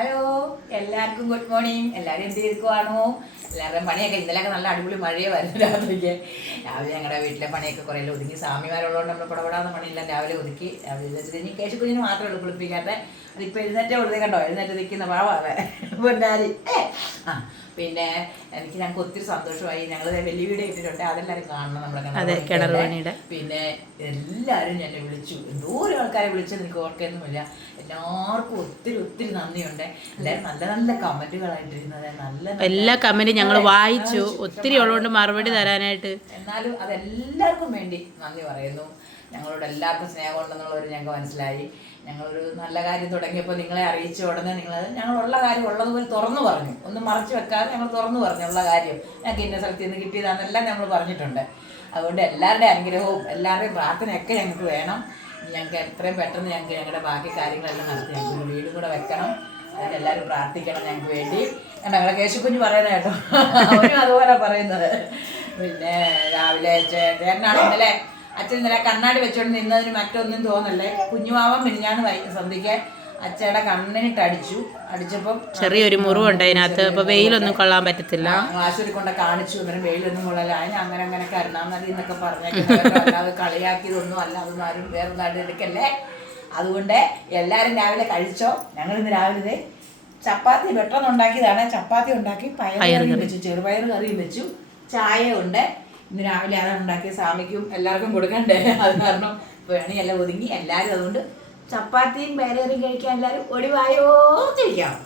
Hello, എല്ലാവർക്കും good morning. എല്ലാവരും എന്ത് ചെയ്തിരിക്കുവാണോ? എല്ലാവരുടെയും പണിയൊക്കെ ഇന്നലെയൊക്കെ നല്ല അടിപൊളി മഴയായിരുന്നു രാത്രിക്ക്. രാവിലെ ഞങ്ങളുടെ വീട്ടിലെ പണിയൊക്കെ കുറേ ഒതുങ്ങി. സ്വാമിമാരുള്ളതുകൊണ്ട് നമ്മൾ പടപെടാവുന്ന പണിയെല്ലാം രാവിലെ ഒതുക്കി. രാവിലെ ഇനി കേശുക്കുഞ്ഞിന് മാത്രമേ ഉള്ളൂ കുളിപ്പിക്കാത്ത. അതിപ്പോൾ എഴുന്നേറ്റേ ഉള്ളത് കണ്ടോ, എഴുന്നേറ്റ് നിൽക്കുന്ന പാവാണ് പൊന്നാരി. പിന്നെ ഞങ്ങൾക്ക് ഒത്തിരി സന്തോഷമായി. ഞങ്ങൾ വലിയ വീഡിയോ ഇട്ടിട്ടുണ്ട്, അതെല്ലാവരും കാണണം. നമ്മുടെ കിണറുപണിയുടെ. പിന്നെ എല്ലാവരും എന്നെ വിളിച്ചു, എന്തോരം ആൾക്കാരെ വിളിച്ചത് എനിക്ക് ഓർക്കൊന്നുമില്ല. എല്ലാവർക്കും ഒത്തിരി ഒത്തിരി നന്ദിയുണ്ട്. എല്ലാവരും നല്ല നല്ല കമന്റുകളായിട്ടിരുന്നത്. നല്ല എല്ലാ കമന്റും ഞങ്ങൾ വായിച്ചു. ഒത്തിരി ഉള്ളതുകൊണ്ട് മറുപടി തരാനായിട്ട്. എന്നാലും അതെല്ലാവർക്കും വേണ്ടി നന്ദി പറയുന്നു. ഞങ്ങളോട് എല്ലാവർക്കും സ്നേഹമുണ്ടെന്നുള്ളവർ ഞങ്ങൾക്ക് മനസ്സിലായി. ഞങ്ങളൊരു നല്ല കാര്യം തുടങ്ങിയപ്പോൾ നിങ്ങളെ അറിയിച്ച ഉടനെ ഞങ്ങളുള്ള കാര്യം ഉള്ളതുപോലെ തുറന്നു പറഞ്ഞു. ഒന്നും മറച്ചു വെക്കാതെ ഞങ്ങൾ തുറന്നു പറഞ്ഞു ഉള്ള കാര്യം. ഞങ്ങൾക്ക് ഇന്ന സ്ഥലത്ത് നിന്ന് കിട്ടിയതാണെന്നെല്ലാം ഞങ്ങൾ പറഞ്ഞിട്ടുണ്ട്. അതുകൊണ്ട് എല്ലാവരുടെയും അനുഗ്രഹവും എല്ലാവരുടെയും പ്രാർത്ഥനയൊക്കെ ഞങ്ങൾക്ക് വേണം. ഞങ്ങൾക്ക് എത്രയും പെട്ടെന്ന് ഞങ്ങളുടെ ബാക്കി കാര്യങ്ങളെല്ലാം നടത്തി ഞങ്ങൾക്ക് വീടും കൂടെ വെക്കണം. അതിന് എല്ലാവരും പ്രാർത്ഥിക്കണം ഞങ്ങൾക്ക് വേണ്ടി. ഞങ്ങളെ കേശുക്കുഞ്ഞ് പറയുന്നത് കേട്ടോ, അവനും അതുപോലെ പറയുന്നത്. പിന്നെ രാവിലെ ചേട്ടനാണ് ഇന്നലെ അച്ഛൻ ഇന്നലെ കണ്ണാടി വെച്ചോണ്ട് നിന്നതിന് മറ്റൊന്നും തോന്നല്ലേ. കുഞ്ഞുമാവൻ മിനിഞ്ഞാന്ന് സന്ധ്യയ്ക്ക് അച്ഛയുടെ കണ്ണിനിട്ട് അടിച്ചപ്പം ചെറിയൊരു മുറിവുണ്ട് അതിനകത്ത്. അപ്പൊ വെയിലൊന്നും കൊള്ളാൻ പറ്റത്തില്ല. ആശുപത്രി കൊണ്ട് കാണിച്ചു. അന്നേരം വെയിലൊന്നും കൊള്ളാല്ല. അതിന് അങ്ങനെ കരുണാമതി എന്നൊക്കെ പറഞ്ഞേക്കുന്നത്. അല്ലാതെ കളിയാക്കിയതൊന്നും അല്ല. അതൊന്നും ആരും വേറെ നാട്ടിൽ എടുക്കല്ലേ. അതുകൊണ്ട് എല്ലാവരും രാവിലെ കഴിച്ചോ. ഞങ്ങളിന്ന് രാവിലെ ചപ്പാത്തി പെട്ടെന്ന് ഉണ്ടാക്കിയതാണ്. ചപ്പാത്തി ഉണ്ടാക്കി പയറുകറിയും വെച്ചു, ചെറുപയർ കറിയും വെച്ചു, ചായ ഉണ്ട്. ഇന്ന് രാവിലെ അതാണ് ഉണ്ടാക്കിയ. സ്വാമിക്കും എല്ലാവർക്കും കൊടുക്കണ്ടേ, അത് കാരണം പണിയെല്ലാം ഒതുങ്ങി. എല്ലാവരും അതുകൊണ്ട് ചപ്പാത്തിയും പയറുകറിയും കഴിക്കാൻ എല്ലാവരും ഒടിവായോ കഴിക്കാം.